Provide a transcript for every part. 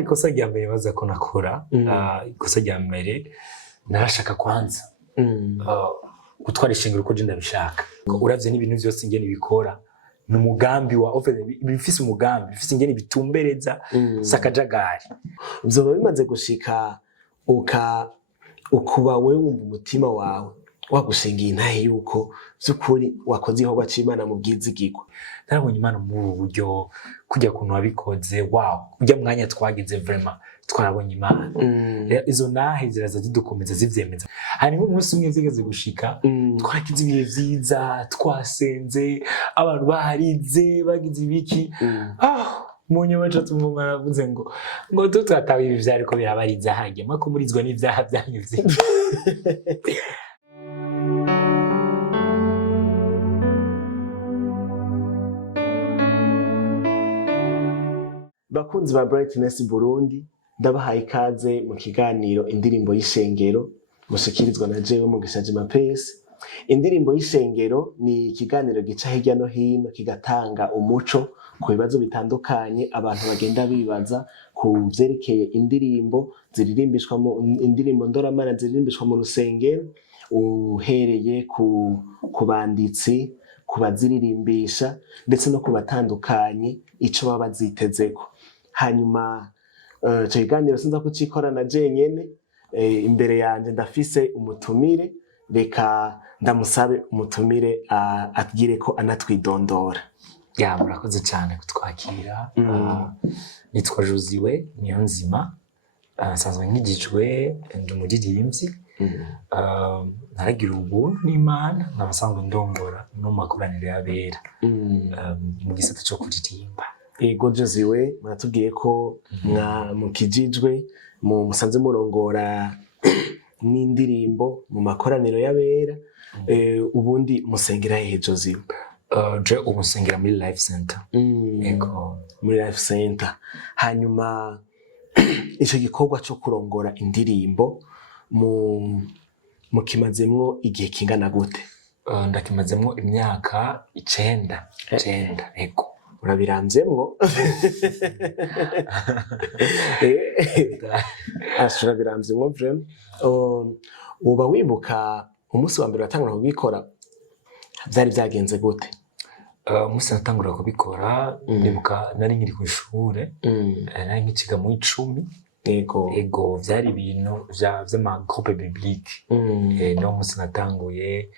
ikosa rya mbere baza ko nakora, ikosa rya mbere narashaka kwanza gutwara ishingiro uko je ndabishaka. Uravye n'ibintu vyose ingene bikora n'umugambi wa bifise umugambi, bifise ingene bitumbereza sakajagari. Vyoba bimaze gushika ukuba wewe wumva umutima wawe wagushingiye intahe yuko vy'ukuri wakoze igikorwa c'Imana mu bwizigirwa. Narabonye Imana muri ubu buryo, kujya kuntu wabikoze, wow, ujya mwanya twagize vraiment twarabonye Imana. Izo nahe ziraza zidukomeza zivyemeza. Hanyuma umunsi umwe zigeze gushika, twaragize ibihe vyiza, twasenze, abantu baharize, bagize ibiki. Mu nyuma ca tumva baravuze ngo tutatawe ibi vyariko birabariza hage, mwako murizwa n'ivyaha vyanyu vyinshi. Bakunzi ba Brightness Burundi, ndabahaye ikaze mu kiganiro indirimbo y'ishengero mushikirizwa na jewe Mugisha Jimapesi. Indirimbo y'ishengero ni ikiganiro gica hirya no hino kigatanga umuco ku bibazo bitandukanye abantu bagenda bibaza ku vyerekeye indirimbo ziririmbishwa indirimbo ndoramana ziririmbishwa mu rusengero, uhereye ku banditsi, ku baziririmbisha ndetse no ku batandukanye ico baba bazitezeko. Hanyuma ico kiganiro sinza kucikorana jenyene, imbere yanje ndafise umutumire, reka ndamusabe umutumire atugire ko anatwidondora. Murakoze cyane kutwakira. Nitwa Josiwe Niyonzima, nsanzwe nkigijwe, ndi umuririmbyi. Naragira ubuntu n'Imana, nabasanzwe ndongora no makoraniro y'abera mu gisata cyo kuririmba. Ego Josiwe, muratubwiye ko mukijijwe, musanze murongora n'indirimbo mu makoraniro y'abera. Ubundi musengera hehe Josiwe? Je umusengera muri Life Center. Ego muri Life Center. Hanyuma ico gikorwa cyo kurongora indirimbo mukimazemwo igihe kingana gute? Ndakimazemwo imyaka 9. Ego urabiramvyemwo? Urabiramvyemwo vraiment. Uba wibuka umunsi wa mbere watangura kubikora vyari vyagenze gute? Umunsi natangura kubikora ndibuka nari nkiri ku ishure, nari nkiga mu 10. Ego vyari ibintu vy'ama groupe biblique. No munsi natanguye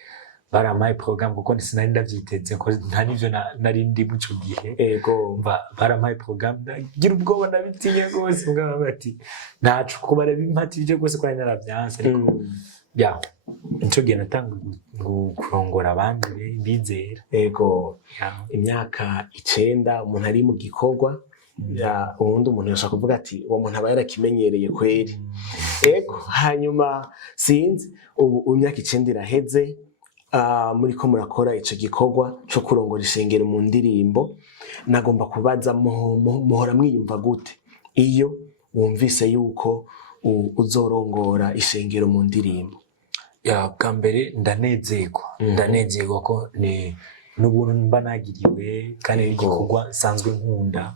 barampaye programme kuko sinari ndavyiteze ko nta nivyo nari ndi mu cyo gihe. Ego barampaye programme ndagira ubwoba ndabitinye gose, mugabo bati ntacu ko barabimpatije gose ko naravyanse. Ariko nico gihe natanguye kurongora abandi bizera. Ego imyaka 9 umuntu ari mu gikorwa, ubundi umuntu yashaka kuvuga ati uwo muntu aba yarakimenyereye kweri. Ego hanyuma sinzi ubu imyaka 9 iraheze, muriko murakora ico gikorwa cyo kurongora ishengero mu ndirimbo. Nagomba kubaza muhora mwiyumva gute iyo wumvise yuko uzorongora ishengero mu ndirimbo? Bwa mbere ndanezerwa ko ni n'ubuntu mba nagiriwe kandi igikorwa nsanzwe nkunda.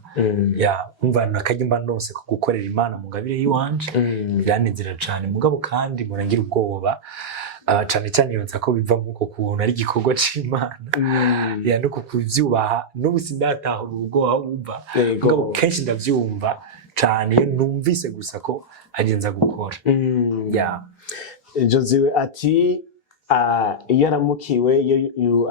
Umva nakajya mba ndose ko gukorera Imana mu ngabire yiwanje biranezera cyane, mugabo kandi murangira ubwoba cyane cyane yonza ko biva muko kuntu ari igikorwa c'Imana. No kuvyubaha n'ubu sindatahura ubwoba wumva, mugabo kenshi ndavyumva cyane iyo numvise gusa ko agenza gukora. Josiwe ati iyo aramukiwe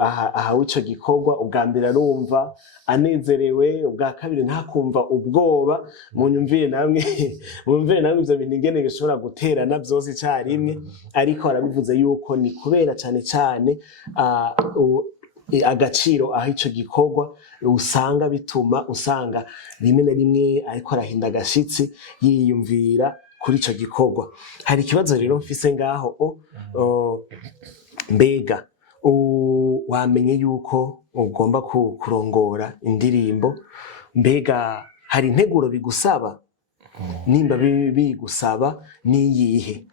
ahawe ico gikorwa, ubwa mbere arumva anezerewe, ubwa kabiri ntakumva ubwoba. Munyumvire namwe ivyo bintu ingene bishobora guterana vyose icarimwe, ariko arabivuze yuko ni kubera cane cane agaciro aho ico gikorwa usanga bituma usanga rimwe na rimwe ariko arahinda agashitsi yiyumvira kuri ico gikorwa. Hari ikibazo rero mfise ngaho, mbega wamenye yuko ugomba kurongora indirimbo, mbega hari integuro bigusaba? Nimba bigusaba niyihe?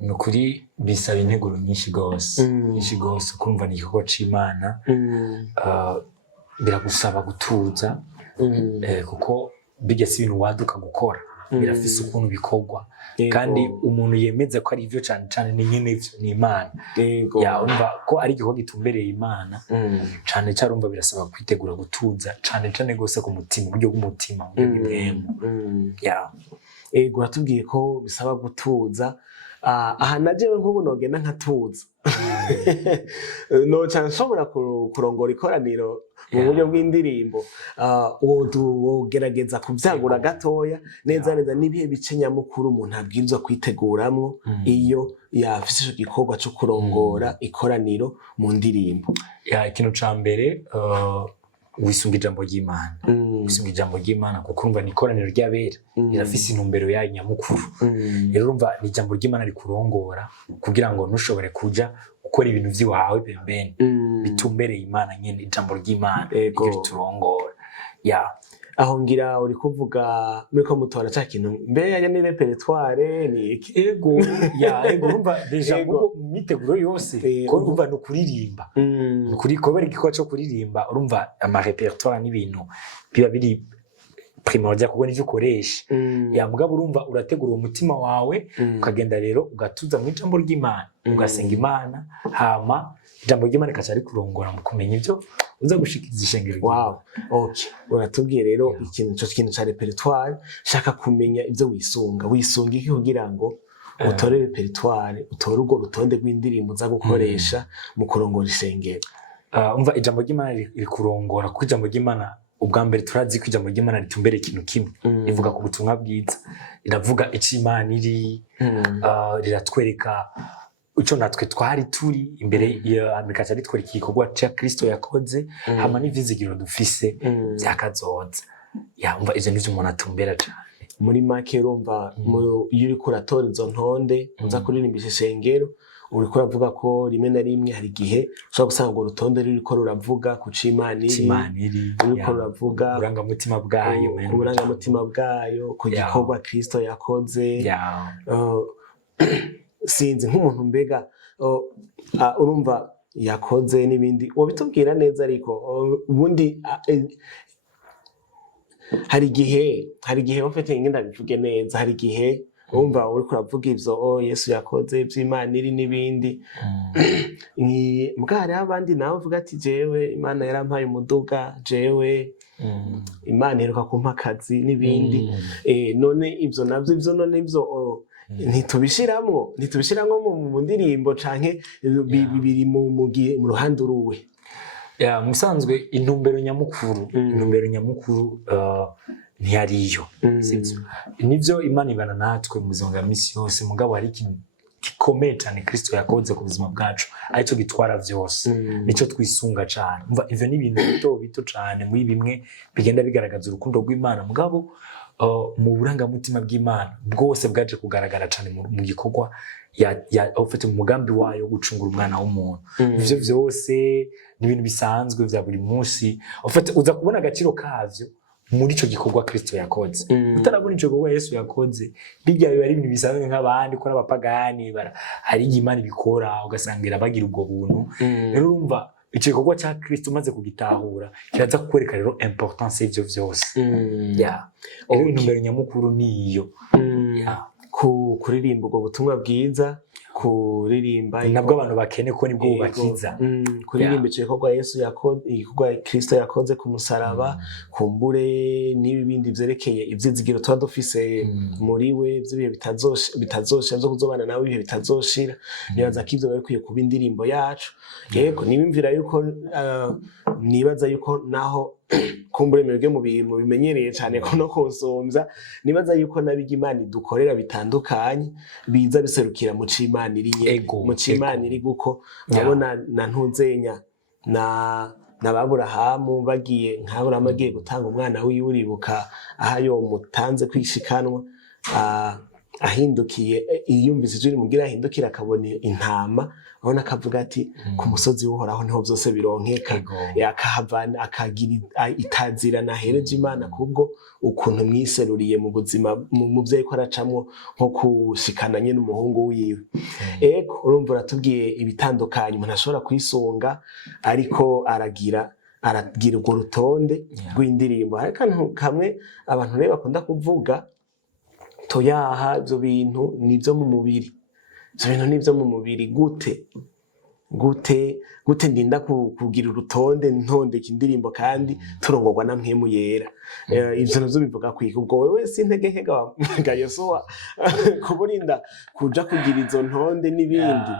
Nukuri bisaba integuro nyinshi gose, kumva ni igikorwa c'Imana. Biragusaba gutuza, kuko bijya si ibintu waduka gukora birafise ukuntu bikorwa kandi umuntu yemeza ko ari ivyo cane cane ni nyene ivyo ni Imana ya urumva ko ari igikorwa gitumbereye Imana cane cane urumva birasaba kwitegura gutuza cane cane gose ku mutima uburyo bw'umutima uburyo bw'imwemu ya ego atubwiye ko bisaba gutuza aha najewe nk'ubu nogenda nkatuza noca nshobora kurongora ikoraniro mu buryo bw'indirimbo wogerageza kuvyagura gatoya neza neza n'ibihe bice nyamukuru umuntu abwirizwa kwiteguramwo iyo yafise ico gikorwa co kurongora ikoraniro mu ndirimbo. Ikintu ca mbere wisunga ijambo ry'Imana wisunga ijambo ry'Imana kuko urumva ni ikoraniro ry'abera rirafise intumbero yayo nyamukuru rero urumva ni ijambo ry'Imana rikurongora kugira ngo ntushobore kuja gukora ibintu vy'iwawe pembeni bitumbereye Imana nyene ijambo ry'Imana ryo riturongora aho ngira uri kuvuga muriko mutora ca kintu mbe yaje ni repertoire ni iki ego urumva deja ngo miteguro yose ko urumva no kuririmba kuri kobera igikwa cyo kuririmba urumva ama repertoire n'ibintu biba biri primordial kuko nivyo ukoresha mugabo urumva urategura umutima wawe ukagenda rero ugatuza mu ijambo ry'Imana ugasenga Imana hama ijambo ry'Imana kacari kurongora mu kumenya ivyo uza gushikiriza ishengero. Okay, uratubwiye rero ikintu ca repertoire shaka kumenya ivyo wisunga iki kugira ngo utore repertoire utore urwo rutonde rw'indirimbo za gukoresha mu kurongora ishengero. Umva ijambo ry'Imana riri kurongora kuko ijambo ry'Imana ubwa mbere turazi ko ijambo ry'Imana ritumbereye ikintu kimwe rivuga ku butumwa bwiza riravuga ico Imana iri riratwereka ico natwe twari turi imbere ya Amerika cyari twereka igikorwa ca Kristo yakoze hama n'ivizigiro dufise byakazoza umva ivyo nivyo umuntu atumbera cane muri make urumva iyo uriko uratora izo ntonde uza kuririmbisha ishengero uriko uravuga ko rimwe na rimwe hari igihe ushobora gusanga urutonde ruriko ruravuga ku c'Imana iri uriko ruravuga uburangamutima bwayo ku gikorwa Kristo yakoze sinzi nk'umuntu mbega urumva yakoze n'ibindi wabitubwira neza ariko ubundi hari igihe wafite ngenda bivuge neza hari igihe urumva uriko uravuga ivyo Yesu yakoze vy'Imana iri n'ibindi mbwari abandi nawe uvuga ati jewe Imana yarampaye umuduga jewe Imana iheruka kumpa akazi n'ibindi none ivyo navyo ntitubishiramwo mu ndirimbo canke biri mu ruhande uruwe. Musanzwe intumbero nyamukuru ntiyariyo sivyo nivyo Imana ibana natwe mu buzima bwa misi yose mugabo hari ikintu gikomeye cane Kristo yakoze ku buzima bwacu arico gitwara vyose nico twisunga cane umva ivyo ni ibintu bito cane muri bimwe bigenda bigaragaza urukundo rw'Imana mugabo mu burangamutima bw'Imana bwose bwaje kugaragara cane mu gikorwa ufite mu mugambi wayo wo gucungura umwana w'umuntu ivyo vyose ni ibintu bisanzwe vya buri munsi ufite uza kubona agaciro kavyo muri ico gikorwa Kristo yakoze utarabona ico gikorwa Yesu yakoze bijya biba ari ibintu bisanzwe nk'abandi ko n'abapagani hari Imana bikora ugasangira bagira ubwo buntu rero urumva ico gikorwa ca Kristo maze kugitahura kiraza kukwereka rero importance y'ivyo vyose rero intumbero nyamukuru niyo kuririmba ubwo butumwa bwiza kuririmba nabwo abantu bakene ko nibwo bubakiza kuririmba ico gikorwa Yesu yakoze igikorwa Kristo yakoze ku musaraba kumbure n'ibindi vyerekeye ivyizigiro tuba dufise muri we vy'ibihe bitazoshira vyo kuzobana nawe ibihe bitazoshira nibaza ko ivyo bikwiye kuba indirimbo yacu yego nibimvira yuko nibaza yuko naho kumbure mwebwe mu bimenyereye cyane ko no konsomza nibaza yuko nabiga Imana dukorera bitandukanye biza biserukira mu c'Imana iri mu c'Imana iri guko urabona na ntuzenya na Aburahamu bagiye nk'Aburahamu agiye gutanga umwana wiwe uribuka aho mutanze kwishikanwa ahindukiye iyumvise ijwi rimubwira ahindukira akabona intama abona akavuga ati ku musozi w'Uhoraho niho byose bironkeka akahavana akagira itazira nahereje Imana kubwo ukuntu mwiseruriye mu buzima mu byo ko aracamwo nko kushikana nyene n'umuhungu wiwe urumva uratubwiye ibitandukanye umuntu ashobora kwisunga ariko aragira aragira urwo rutonde rw'indirimbo. Hari akantu kamwe abantu rero bakunda kuvuga toyaha ivyo bintu nivyo mu mubiri, ivyo bintu nivyo mu mubiri gute ndinda kugira urutonde ntondeka indirimbo kandi turongorwa na mpwemu yera. Ivyo navyo bivuga kwika ubwo wewe sintege nkega ga Yosuwa kuburinda kuja kugira izo ntonde n'ibindi.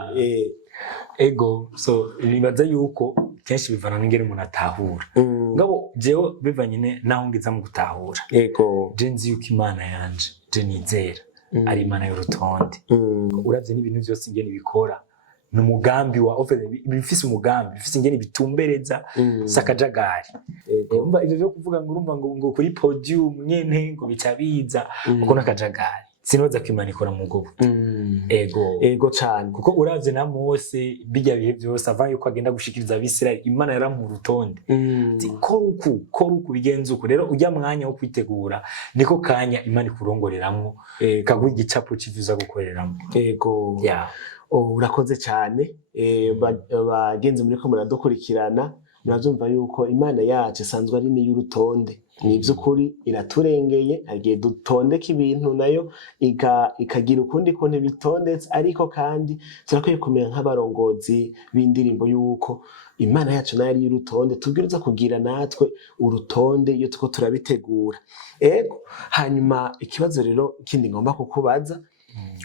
Ego so nibaza yuko kenshi bivana n'ingene umuntu atahura. Ngabo jewe bivanye naho ngiza mu gutahura. Ego je nzi yuko Imana yanje je nizera ari Imana y'urutonde. Uravye n'ibintu vyose ingene bikora n'umugambi wa bifise umugambi bifise ingene bitumbereza sakajagari. Umva ivyo byo kuvuga ngo urumva ngo kuri podium nyene ngo bicabiza uko nakajagari sinoza kwimana ikora mu gobo. Ego cyane kuko uravye na Mose bijya bihe byose ava yuko agenda gushikiriza abisirayeli Imana yaramu rutonde kora uku bigenza uko rero ujya mwanya wo kwitegura niko kanya Imana ikurongoreramwo kaguha igicapo civuza gukoreramo. Ego urakoze cyane. Bagenzi muri ko muradukurikirana muravyumva yuko Imana yacu isanzwe ari ni y'urutonde, ni by'ukuri iraturengeye, agiye dutondeka ibintu nayo ikagira ukundi konte bitondetse, ariko kandi turakwiye kumenya nk'abarongozi b'indirimbo yuko Imana yacu nayo ari y'urutonde, tubwiriza kugira natwe urutonde iyo tuko turabitegura. Ego hanyuma ikibazo rero kindi ngomba kukubaza,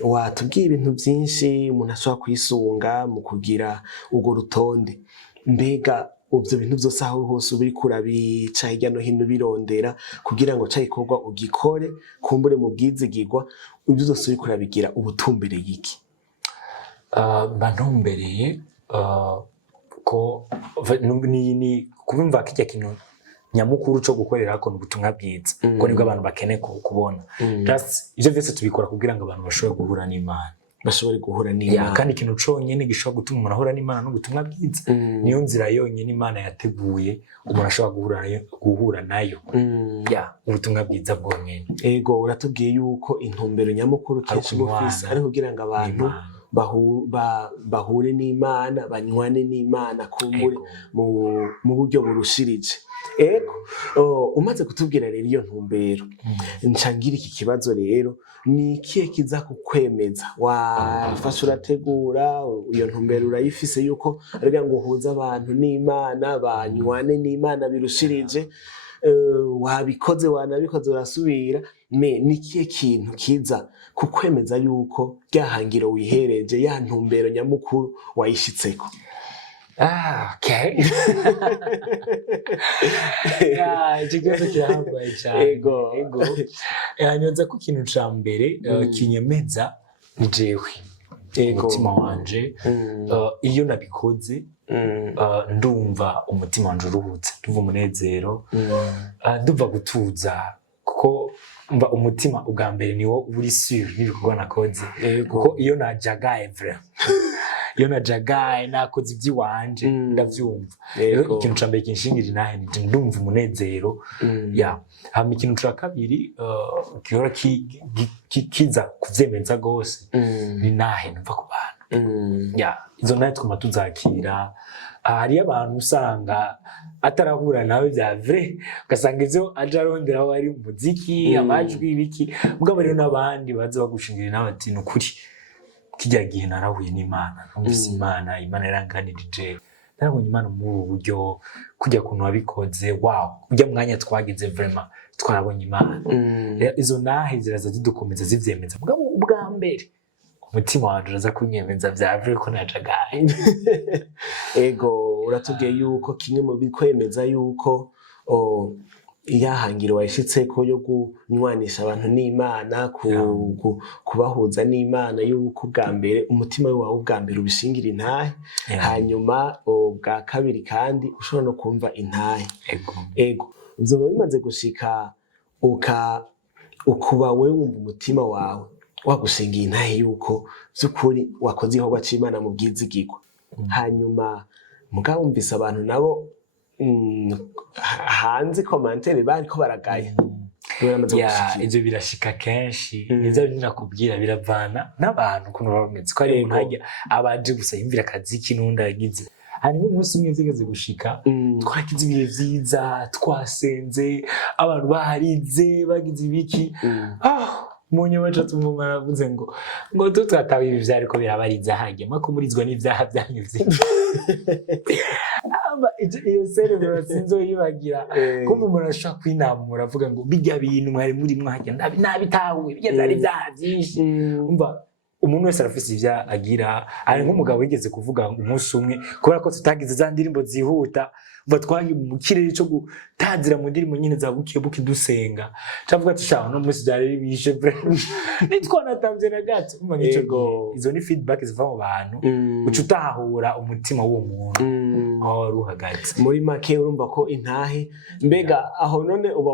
watubwiye ibintu byinshi umuntu ashobora kwisunga mu kugira urwo rutonde, mbega ivyo bintu vyose aho hose uri kurabica hirya no hino birondera kugira ngo cayikorwa ugikore kumbure mu bwizigirwa, ivyo vyose uri kurabigira ubutumbereye iki? Bantumbereye ko ni kubimva kijya kintu nyamukuru cyo gukorera ko ubutumwa bwiza ko nibwo abantu bakeneye kubona. Just ivyo vyose tubikora kugira ngo abantu bashobore guhura n'Imana, bashobore guhura n'Imana. Kandi ikintu conyene gishobora gutuma umuntu ahura n'Imana n'ubutumwa bwiza niyo nzira yonyene Imana yateguye umuntu ashobora guhura nayo. Ubutumwa bwiza bwonyene. Ego uratubwiye yuko intumbero nyamukuru kenshi bufise ari kugira ngo abantu bahure n'Imana, banywane n'Imana kumbure mu buryo burushirije. Ego umaze kutubwira rero iyo ntumbero, ncangira iki kibazo rero, ni ikihe kiza kukwemeza wafashe urategura iyo ntumbero urayifise yuko ariga ngo uhuze abantu n'Imana, banywane n'Imana birushirije, wabikoze wanabikoze urasubira, ni ikihe kintu kiza kukwemeza yuko ryahangiro wihereje ya ntumbero nyamukuru wayishitseko? Okay. Ikibazo kirahambaye cyane. Ego. Nyoza ko ikintu ca mbere kinyemeza ni jewe. Umutima wanje iyo nabikoze ndumva umutima wanje uruhutse, ndumva umunezero, ndumva gutuza kuko mba umutima ubwa mbere niwo uri sûr n'ibikorwa nakoze. Kuko iyo najagaye vraiment iyo najagaye nakoze iby'iwanje ndavyumva. Rero ikintu ca mbere kinshingira nahe ndumva umunezero. Hama ikintu ca kabiri gihora kiza kuvyemeza gose ni nahe numva ku bantu. Izo nahe twuma tuzakira. Hariyo abantu usanga atarahura nawe vya vrai, ugasanga ivyo aje aronderaho ari umuziki, amajwi, ibiki. Mugabo rero n'abandi baza bagushingira n'abati nukuri kijya gihe narahuye n'Imana, numvise Imana yaranganirije, narabonye Imana mu buryo kujya kuntu wabikoze. Ujya mwanya twagize vraiment twarabonye Imana. Izo nahe ziraza zidukomeza zivyemeza. Mugabo ubwa mbere umutima wanje uraza kunyemeza vya vrai ko najagaye. Ego uratubwiye yuko kimwe mu bikwemeza yuko iyahangiro wayishitseko yo kunywanisha abantu n'Imana, kubahuza n'Imana, yuko bwa mbere umutima wawe ubwa mbere ubishingira intahe, hanyuma bwa kabiri kandi ushobora no kumva intahe. Ego uzoba bimaze gushika ukuba wewe wumva umutima wawe wagushingiye intahe yuko by'ukuri wakoze igikorwa c'Imana mu bwizigirwa. Hanyuma mugabo wumvise abantu nabo hanze commentaire bariko baragaya. Ivyo birashika kenshi, nivyo binakubwira biravana n'abantu kuno bameze ko ari umuntu hajya abaje gusa yimvira akazi k'inunda yagize hanyuma umunsi umwe zigeze gushika twaragize ibihe vyiza twasenze abantu baharize bagize ibiki mu nyuma ca tumuma aravuze ngo tutatawe ibi vyariko birabariza hajya makumurizwa n'ivyaha vyanyu vyinshi iyo serebro sinzoyibagira ko umuntu ashaka kwinamura avuga ngo bijya bintu mwari muri mwajya nabitawe bijya vyari vyaha vyinshi umva umuntu wese arafise ivya agira ari nk'umugabo wigeze kuvuga umunsi umwe kubera ko tutagize za ndirimbo zihuta umva twagi mu kirere cyo gutazira mu ndirimbo nyine za buke dusenga cavuga ati shaho no munsi byari bishe nitwanatamvye na gato umva ngico izo ni feedback ziva mu bantu uca utahura umutima w'uwo muntu aho ruhagaze muri make urumva ko intahe mbega aho none uba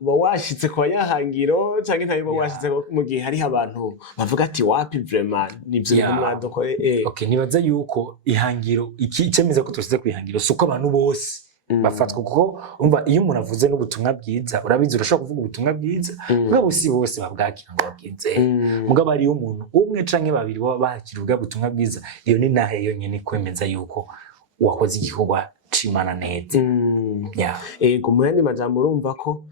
washitse kwa yahangiro canke ntayo washitse mu gihe hari abantu bavuga ati wapi vraiment nivyo bintu mwadokore okay nibaza yuko ihangiro iki cemeza ko tusize kwihangiro suko abantu bose bafatwa kuko umva iyo umuntu avuze n'ubutumwa bwiza urabizi urashobora kuvuga ubutumwa bwiza mugabo si bose babwakira ngo babwize mugabo ari umuntu umwe canke babiri baba bakira ubwa butumwa bwiza iyo ni nahe yonyene kwemeza yuko wakoze igikorwa c'Imana neza ego muyandi majambo urumva ko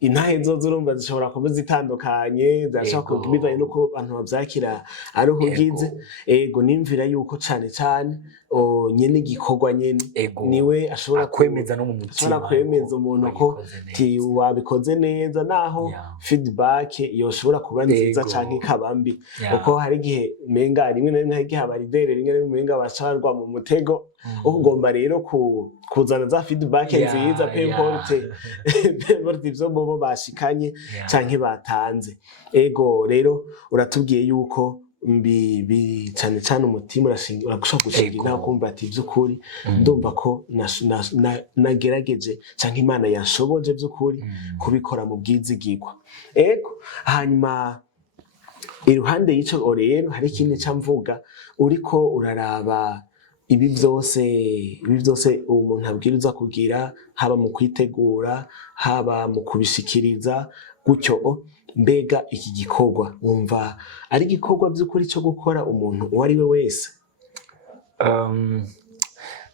intahe zozo urumva zishobora kuba zitandukanye zashaka kubivanye nuko abantu bavyakira ari uhugize ego nimvira yuko cane nyene igikorwa nyene niwe ashobora kwemeza no mu mutima ashobora kwemeza umuntu ko ti wabikoze neza naho feedback yoshobora kuba nziza canke kabambi uko hari gihe menga rimwe na rimwe hari gihe abaridere rimwe na rimwe menga bacarwa mu mutego ugomba rero kuzana za feedback nziza pemporte ivyo bobo bashikanye canke batanze ego rero uratubwiye yuko cane cane umutima urashobora gushinga kumva ati vy'ukuri ndumva ko nagerageje canke Imana yanshoboje vy'ukuri kubikora mu bwizigirwa ego hanyuma iruhande y'ico rero hari ikindi camvuga uriko uraraba ibi vyose umuntu abwiriza kugira haba mu kwitegura haba mu kubishikiriza gutyo mbega iki gikorwa wumva ari gikorwa vy'ukuri cyo gukora umuntu uwo ari we wese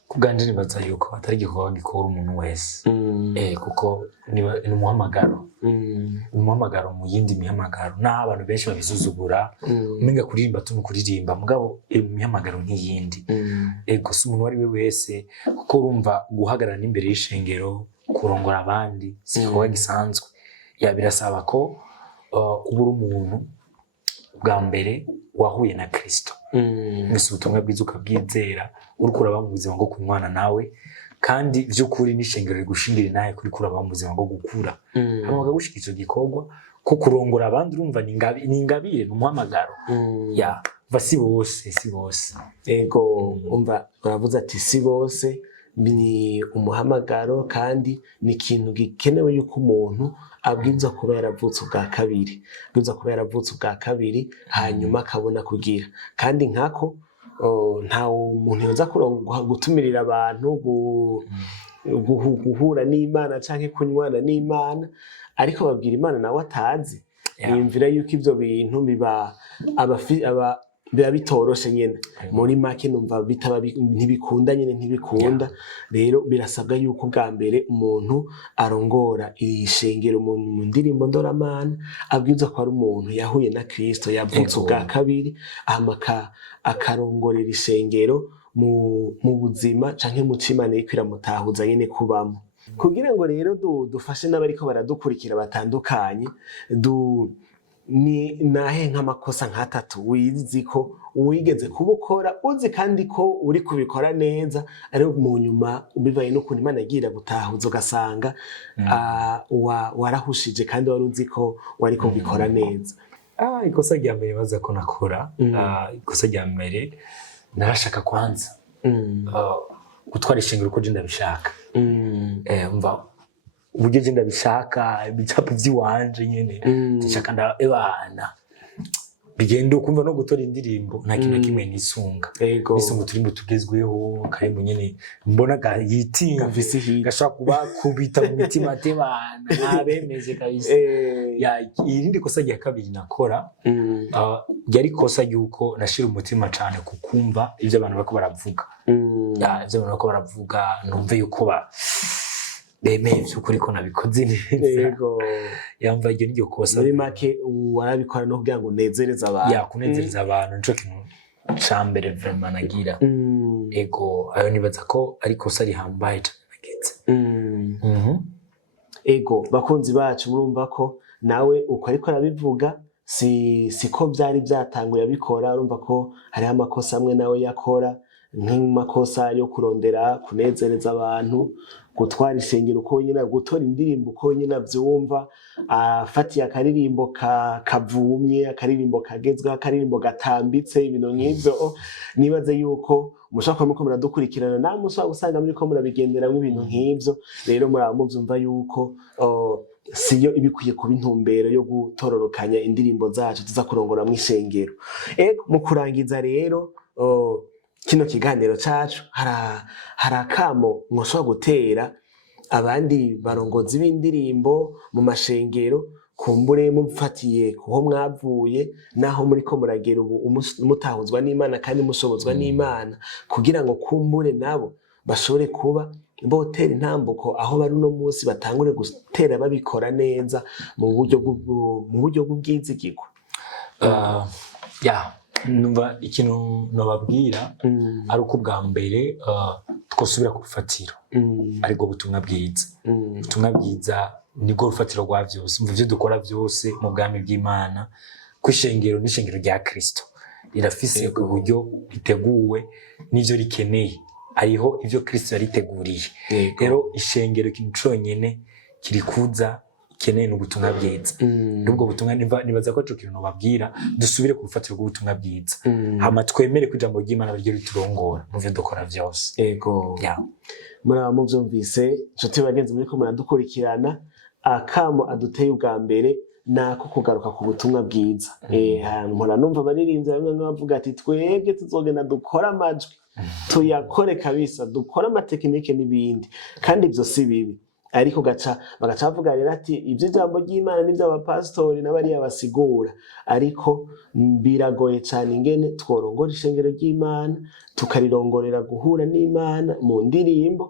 kubwanje nibaza yuko atari gikorwa gikora umuntu wese kuko ni umuhamagaro mu yindi mihamagaro naho abantu benshi babisuzugura umenga kuririmba kuririmba mugabo imihamagaro nk'iyindi ego si umuntu ari we wese kuko urumva guhagarara n'imbere y'ishengero kurongora abandi si igikorwa gisanzwe birasaba ko ubura umuntu bwa mbere wahuye na Kristo mwese ubutumwa bwiza ukabwizera uriko uraba mu buzima bwo kunywana nawe kandi vy'ukuri n'ishengero rigushingira naye kuri kuraba mu buzima bwo gukura hama bagagushika ico gikorwa ko kurongora abandi urumva ni ingabire n'umuhamagaro si bose ego umva uravuze ati si bose ni umuhamagaro kandi ni ikintu gikenewe yuko umuntu abwirizwa kuba yaravutse ubwa kabiri hanyuma akabona kugira kandi nkako nta umuntu yoza gutumirira abantu guhura n'Imana canke kunywana n'Imana ariko babwira Imana nawe atazi yimvira yuko ivyo bintu biba bitoroshe nyene muri make numva ntibikunda rero birasabwa yuko bwa mbere umuntu arongora ishengero mu ndirimbo ndoramana abwirizwa ko ari umuntu yahuye na Kristo yavutse ubwa kabiri akarongorera ishengero mu buzima canke mu Imana iriko iramutahuza nyene kubamo kugira ngo rero dufashe n'abariko baradukurikira batandukanye ni nahe nk'amakosa nk'atatu wizi ko wigeze kubukora uzi kandi ko uri kubikora neza ariko mu nyuma ubivaye n'ukuntu Imana yagira gutahuza ugasanga warahushije kandi wari uzi ko wari kubikora neza ikosa rya mbere baza ko nakora ikosa rya mbere narashaka kwanza gutwara ishengero uko je ndabishaka mva uburyo je ndabishaka ibicapo vy'iwanje nyene ndashaka bigenda ukumva no gutora indirimbo nta kintu na kimwe nisunga Ego. nisunga uturimbo tugezweho karimbo nyene mbona gayitinga Gafise hit. gashaka kuba kubita mu mitima atebana nabemeze kabisa ya irindi kosa rya kabiri nakora ryari kosa yuko nashira umutima cane kukumva ivyo abantu bariko baravuga ya ivyo abantu bariko baravuga numve yuko bemeye vy'ukuri ko nabikoze neza Ego. yamva iryo niryo kosa muri make warabikora no kugira ngo unezereze abantu ya kunezereza abantu nico kintu ca mbere vraiment nagira ego ayo nibaza ko ari kosa rihambaye cane nageze ego bakunzi bacu murumva ko nawe uko ariko arabivuga siko byari byatanguye abikora urumva ko hariho amakosa amwe nawe yakora nk'amakosa yo kurondera kunezereza abantu gutwara ishengero uko nyine gutora indirimbo uko nyine avyumva afatiye akaririmbo kavumye akaririmbo kagezweho akaririmbo gatambitse ibintu nk'ivyo nibaze yuko mushaka ko muradukurikirana namwe mushaka gusanga muri ko murabigenderamwo ibintu nk'ivyo rero muraba muvyumva yuko siyo ibikwiye kuba intumbero yo gutororokanya indirimbo zacu tuza kurongora mu ishengero mu kurangiza rero kino kiganiro cacu hari akamo mwoshobora gutera abandi barongozi b'indirimbo mu mashengero kumbure mufatiye kuho mwavuye naho muri ko muragera ubu mutahuzwa n'Imana kandi mushobozwa n'Imana kugira ngo kumbure nabo bashobore kuba botera intambuko aho bari uno munsi batangure gutera babikora neza mu buryo bw'ubwizigirwa. numva ikintu nababwira ari uko bwa mbere twosubira ku rufatiro ariko butumwa bwiza ubutumwa bwiza nibwo rufatiro rwa vyose mu byo dukora vyose mu bwami bw'Imana kwishengero n'ishengero rya Kristo rirafise uburyo riteguwe n'ivyo rikeneye ariho ivyo Kristo yariteguriye rero ishengero ikintu conyene kiri kuza keneye n'ubutumwa bwiza nubwo butumwa nibaza ko cyo kintu babwira dusubire ku rufatiro rw'ubutumwa bwiza hama twemere kujambo ry'Imana ryo riturongora mu byo dukora vyose ego muraba muvyumvise nshuti bagenzi muri ko muradukurikirana akamo aduteye ubwa mbere nako kugaruka ku butumwa bwiza mpora numva baririmbye bamwe bavuga ati twebwe tuzogenda dukora amajwi tuyakore kabisa dukora amatekinike n'ibindi kandi ivyo si bibi ariko bagaca bavuga rero ati ibyo ijambo ry'Imana n'ibyo abapasitori n'abariya basigura ariko biragoye cyane ingene tworongora ishengero ry'Imana tukarirongorera guhura n'Imana mu ndirimbo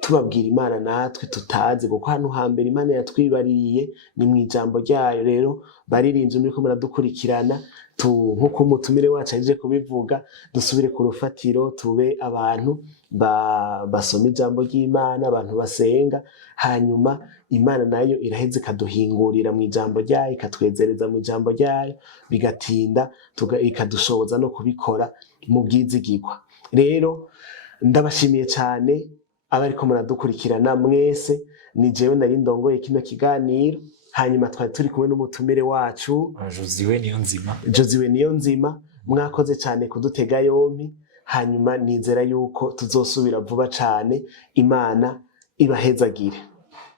tubabwira Imana natwe tutazi kuko hano hambere Imana yatwibariye ni mu ijambo ryayo rero baririmbye muri ko muradukurikirana nkuko umutumire wacu aje kubivuga dusubire ku rufatiro tube abantu basoma ijambo ry'Imana abantu basenga hanyuma Imana nayo iraheze ikaduhingurira mu ijambo ryayo ikatwezereza mu ijambo ryayo bigatinda ikadushoboza no kubikora mu bwizigirwa rero ndabashimiye cyane abariko muradukurikirana mwese ni jewe nari ndongoye kino kiganiro hanyuma twari turi kumwe n'umutumire wacu Josiwe Niyonzima mwakoze cyane kudutega yompi hanyuma nizera yuko tuzosubira vuba cyane Imana ibahezagire.